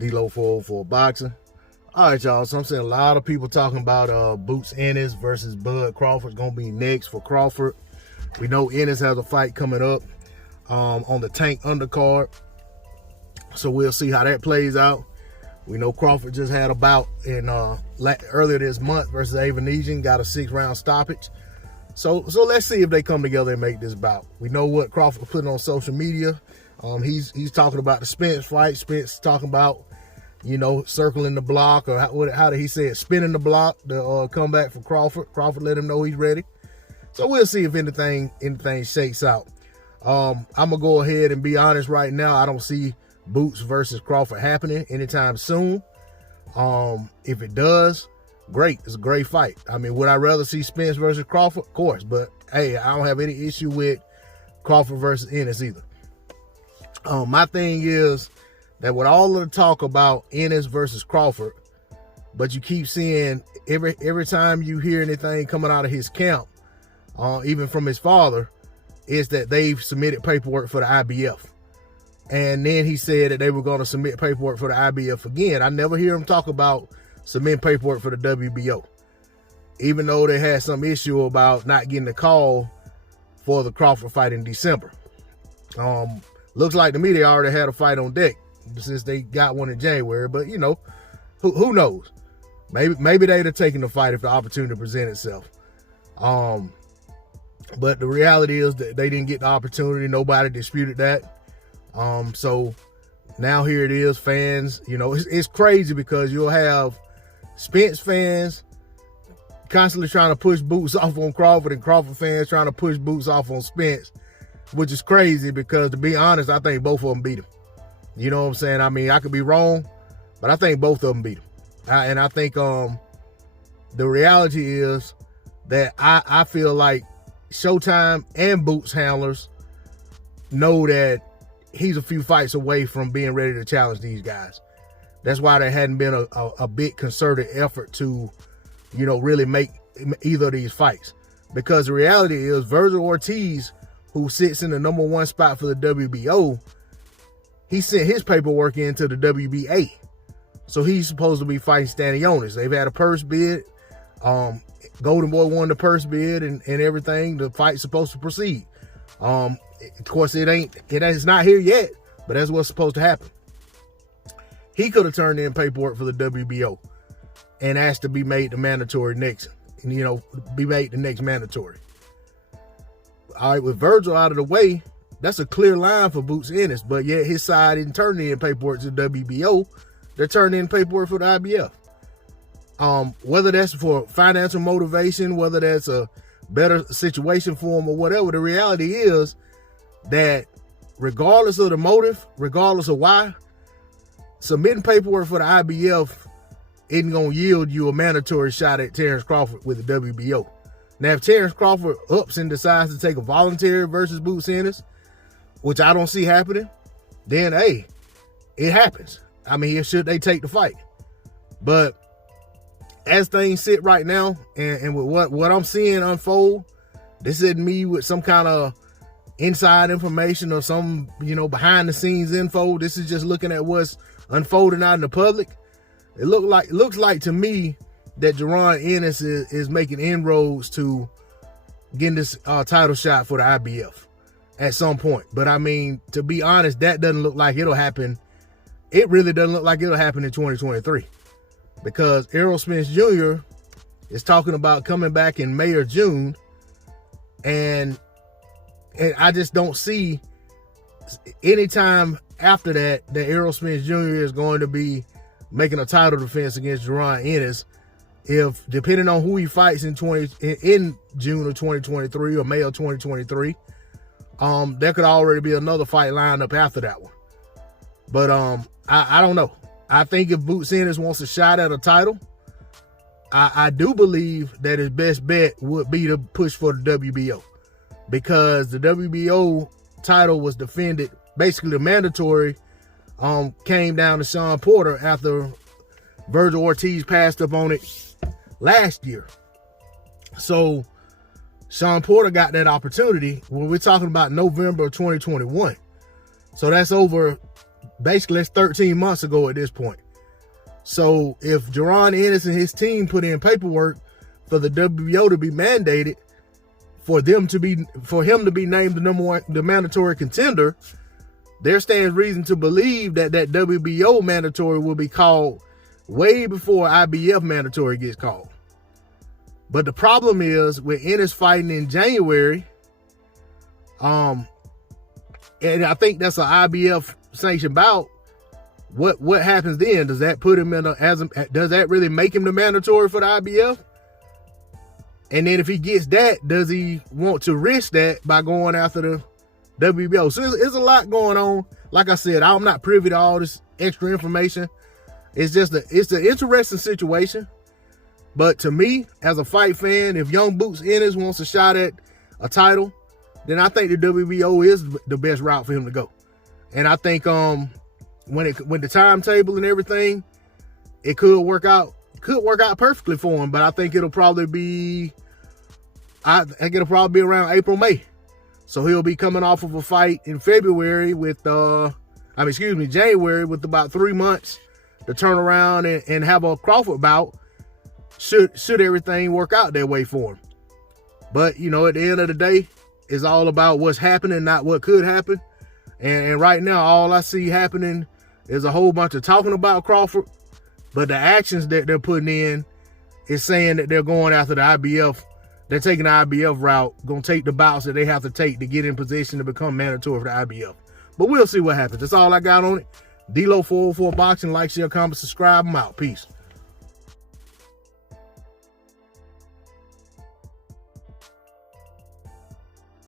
D-Lo 404 Boxing. All right, y'all. So I'm seeing a lot of people talking about Boots Ennis versus Bud Crawford. Going to be next for Crawford. We know Ennis has a fight coming up on the Tank undercard. So we'll see how that plays out. We know Crawford just had a bout in earlier this month versus Avanesian, got a 6-round stoppage. So let's see if they come together and make this bout. We know what Crawford put on social media. He's talking about the Spence fight. Spence talking about, you know, circling the block, or how did he say it? Spinning the block, the comeback for Crawford. Crawford let him know he's ready. So we'll see if anything shakes out. I'm gonna go ahead and be honest right now. I don't see Boots versus Crawford happening anytime soon. If it does, great. It's a great fight. I mean, would I rather see Spence versus Crawford? Of course, but hey, I don't have any issue with Crawford versus Ennis either. My thing is that with all of the talk about Ennis versus Crawford, but you keep seeing every time you hear anything coming out of his camp, even from his father, is that they've submitted paperwork for the IBF. And then he said that they were going to submit paperwork for the IBF again. I never hear him talk about submitting paperwork for the WBO, even though they had some issue about not getting a call for the Crawford fight in December. Looks like to me they already had a fight on deck since they got one in January. But, you know, who knows? Maybe they'd have taken the fight if the opportunity presented itself. But the reality is that they didn't get the opportunity. Nobody disputed that. So now here it is, fans. You know, it's crazy because you'll have Spence fans constantly trying to push Boots off on Crawford, and Crawford fans trying to push Boots off on Spence, which is crazy because, to be honest, I think both of them beat him. You know what I'm saying? I mean, I could be wrong, but I think both of them beat him. And I think the reality is that I feel like Showtime and Boots handlers know that he's a few fights away from being ready to challenge these guys. That's why there hadn't been a big concerted effort to, you know, really make either of these fights. Because the reality is Virgil Ortiz, who sits in the #1 spot for the WBO, he sent his paperwork into the WBA. So he's supposed to be fighting Stanionis. They've had a purse bid. Golden Boy won the purse bid and everything. The fight's supposed to proceed. Of course, it's not here yet, but that's what's supposed to happen. He could have turned in paperwork for the WBO and asked to be made the mandatory next, and, you know, be made the next mandatory. All right, with Virgil out of the way, that's a clear line for Boots Ennis, but yet his side didn't turn in paperwork to the WBO. They're turning in paperwork for the IBF. Whether that's for financial motivation, whether that's a better situation for him or whatever, the reality is that regardless of the motive, regardless of why, submitting paperwork for the IBF isn't going to yield you a mandatory shot at Terence Crawford with the WBO. Now, if Terence Crawford ups and decides to take a voluntary versus Boots Ennis, which I don't see happening, then, hey, it happens. I mean, should they take the fight? But as things sit right now, and with what I'm seeing unfold, this isn't me with some kind of inside information or some, you know, behind the scenes info. This is just looking at what's unfolding out in the public. It looks like to me that Jerron Ennis is making inroads to getting this title shot for the IBF at some point. But I mean, to be honest, that doesn't look like it'll happen. It really doesn't look like it'll happen in 2023, because Errol Spence Jr. is talking about coming back in May or June, and I just don't see any time after that Errol Spence Jr. is going to be making a title defense against Jerron Ennis. If, depending on who he fights in June of 2023 or May of 2023, there could already be another fight lined up after that one. But I don't know. I think if Boots Ennis wants a shot at a title, I do believe that his best bet would be to push for the WBO, because the WBO title was defended, basically the mandatory came down to Sean Porter after Virgil Ortiz passed up on it last year. So Sean Porter got that opportunity when we're talking about November of 2021. So that's over basically that's 13 months ago at this point. So if Jerron Ennis and his team put in paperwork for the WBO to be mandated, for him to be named the mandatory contender, there stands reason to believe that WBO mandatory will be called way before IBF mandatory gets called. But the problem is with Ennis fighting in January, and I think that's an IBF sanctioned bout. What happens then? Does that put him does that really make him the mandatory for the IBF? And then if he gets that, does he want to risk that by going after the WBO? So it's a lot going on. Like I said, I'm not privy to all this extra information. It's an interesting situation. But to me, as a fight fan, if Young Boots Ennis wants a shot at a title, then I think the WBO is the best route for him to go. And I think when the timetable and everything, it could work out perfectly for him. But I think it'll probably be around April, May. So he'll be coming off of a fight in January with about 3 months to turn around and have a Crawford bout, should everything work out that way for him. But, at the end of the day, it's all about what's happening, not what could happen. And right now, all I see happening is a whole bunch of talking about Crawford, but the actions that they're putting in is saying that they're going after the IBF. They're taking the IBF route, going to take the bouts that they have to take to get in position to become mandatory for the IBF. But we'll see what happens. That's all I got on it. D-Lo 404 Boxing. Like, share, comment, subscribe. I'm out. Peace.